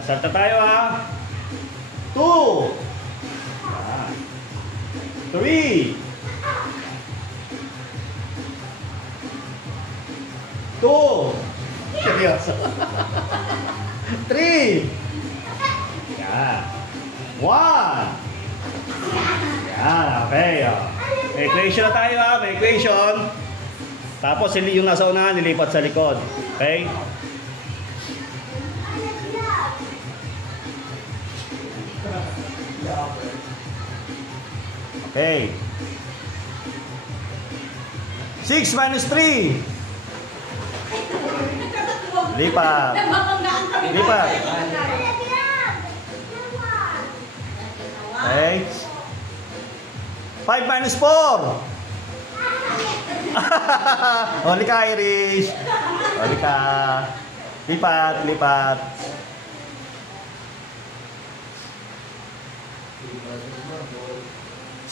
Salta tayo ha. 2 3 2 seryoso 3 yan 1 yan, okay may equation na tayo ha, may equation tapos yung nasa unahan nilipat sa likod, okay. Okay. 6 minus 3. Lipat. Lipat. Okay. 5 minus 4. Huli ka, Irish. Huli ka. Lipat, lipat.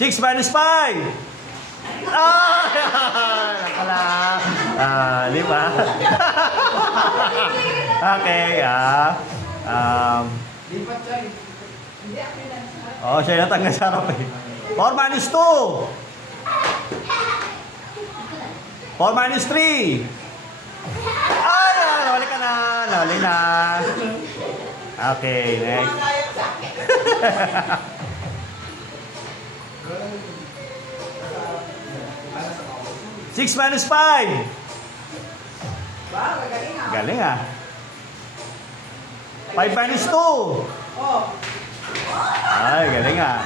6 minus 5. Lipat. Okay, oh, siya natanggal sa harap eh. 4 minus 2. 4 minus 3. Nawali ka na. Nawali na. Okay, next. 6 minus 5. Galing ah. 5 minus 2. Ay, galing ah.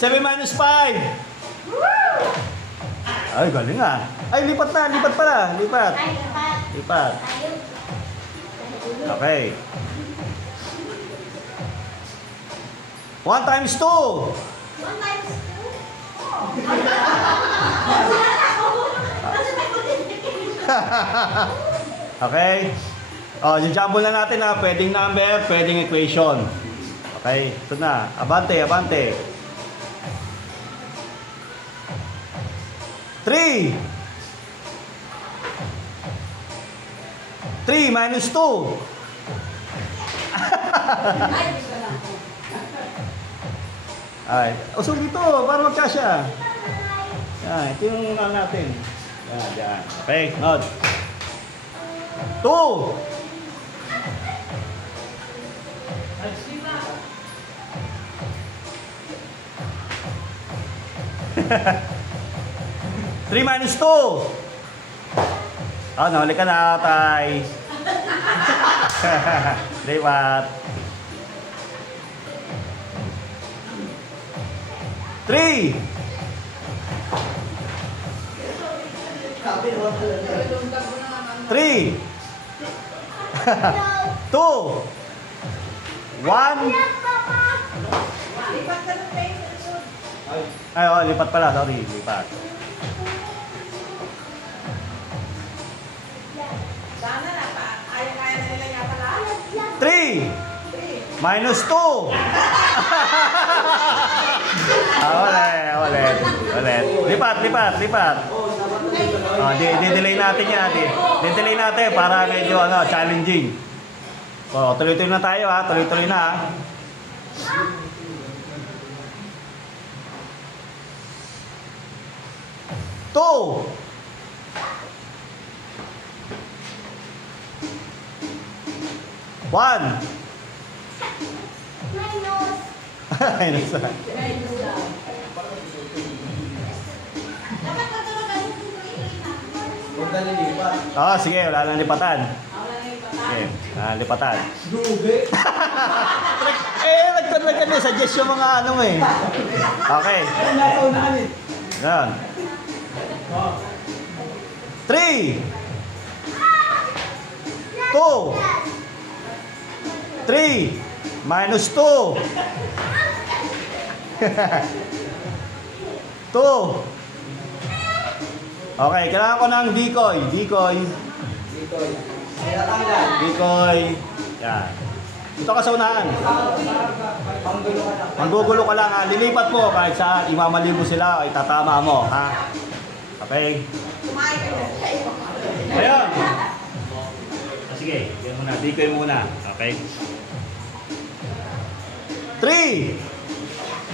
7 minus 5. Ay, galing ah. Ay, lipat na. Lipat pala. Lipat. Lipat. Okay. 1 times 2. 1 times 2. Okay. Oh, i-jumble na natin ha. Pwedeng number, pwedeng equation. Okay. Ito na. Abante, abante. 3. 3 minus 2. Ay, usog dito para magkasya. Yan, ito yung unahan natin. Yan, yan. Okay, nod. 2. 3 minus 2. Oh, nahuli ka na, tay. Lipat. 3. 3. 2. 1. Ay, oh, lipat pala. Sorry, lipat. Sana na pa. Kaya na nila yata lahat. 3. Minus 2. Ulit. Ulit. Lipat, lipat, lipat. Oh, di-delay natin yan. Di-delay natin para medyo challenging. Oh, tuloy-tuloy na tayo ha. Tuloy-tuloy na ha. 2. 1. Minus. Oh, sige, wala nang lipatan. Okay, lipatan. Nagsuggest yung mga ano eh. Okay. Yan. 3. 2. 3. Minus 2. 2. Okay, kailangan ko ng decoy. Decoy. Decoy. Yan. Ito ka sa unahan. Manggugulo ka lang ha. Lilipat mo kahit saan. Imamali mo sila. Itatama mo ha. Okay. Dikoy muna. Okay. 3.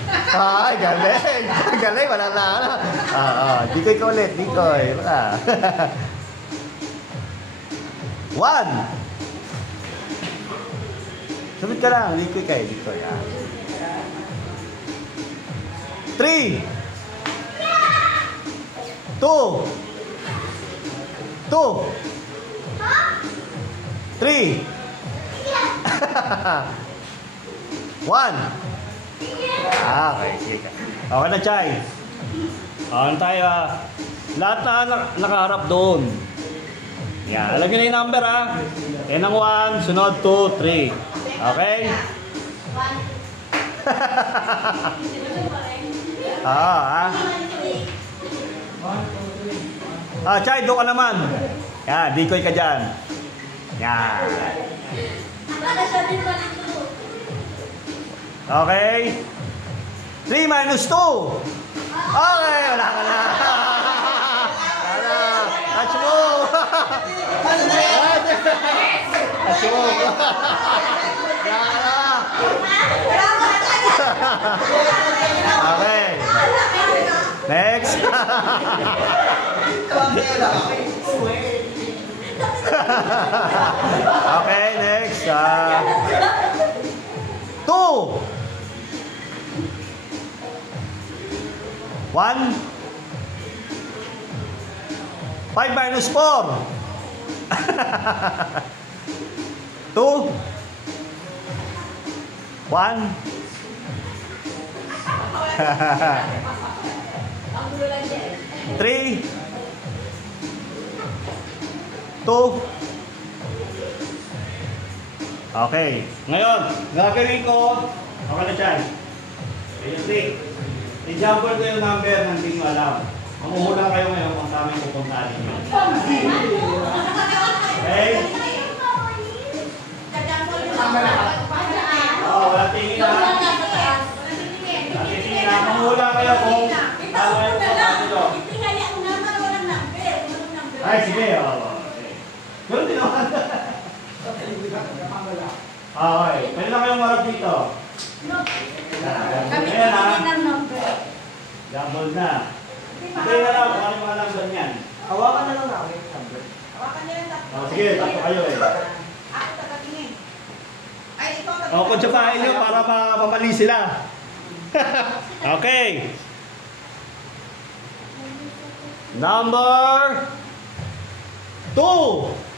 Ay, galing. Galing, wala na. Dikoy ka ulit. Dikoy. 1. Sabit ka lang. Dikoy kayo. Dikoy. 3. 2. 3. 1. Okay, sige. Okay na, Chay. Ano tayo, lahat na nakaharap doon. Yan, alam nyo na yung number, ha? Yan ang 1, sunod 2, 3. Okay? Chay, doon ka naman. Yan, dikoy ka dyan. Yan. Okay. 3 minus 2. Okay, wala ka na. Touch mo. Touch mo. Okay. Next. Okay, next. 2. 1. 5 minus 4. 2. 1. 3. 2. Okay. Ngayon, gagawin ko. Okay na dyan. I-jumble ko yung number na hindi mo alam. Mamuhula kayo ngayon kung kami pupuntahan ninyo. Okay? Wala tingin na. Tingin na. Mamuhula kayo kung ano yung pupuntahan nyo. Ay, sige. Ganun din naman. Okay. Pwede na kayong marap dito. Ayan ha. Jumble na. Hindi na lang kung ano yung mga number niyan. Hawakan na lang namin yung number. Hawakan niyo yung tatlo. Sige, tatlo kayo eh. Ako tagatingin. Ay, ikaw tagatingin. O, kung tsapahin nyo para mamali sila. Okay. Number 2.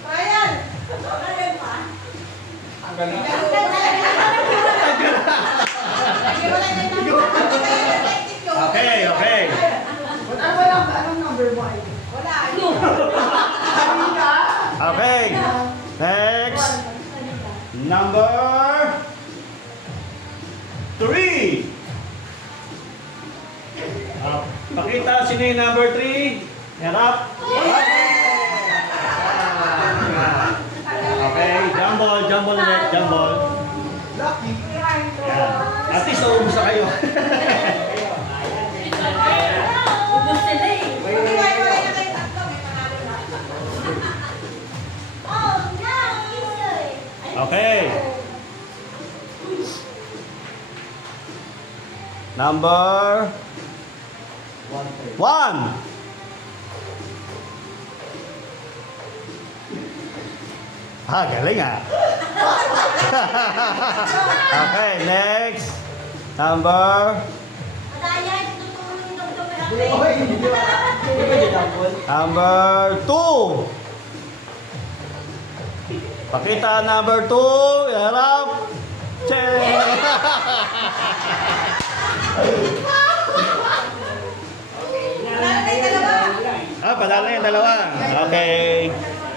Ryan! Ang galing. Okay, okay. Anong number mo ay? Wala. Okay. Next. Number 3. Pakita sino yung number 3. Harap. Okay, jumble ulit, jumble. Lucky. Yan. At least naubos na kayo. Okay. Number 1. Galing ah. Okay, next. Number Number 2. Pakita number 2. Harap. Check. Padala yung dalawa. Okay.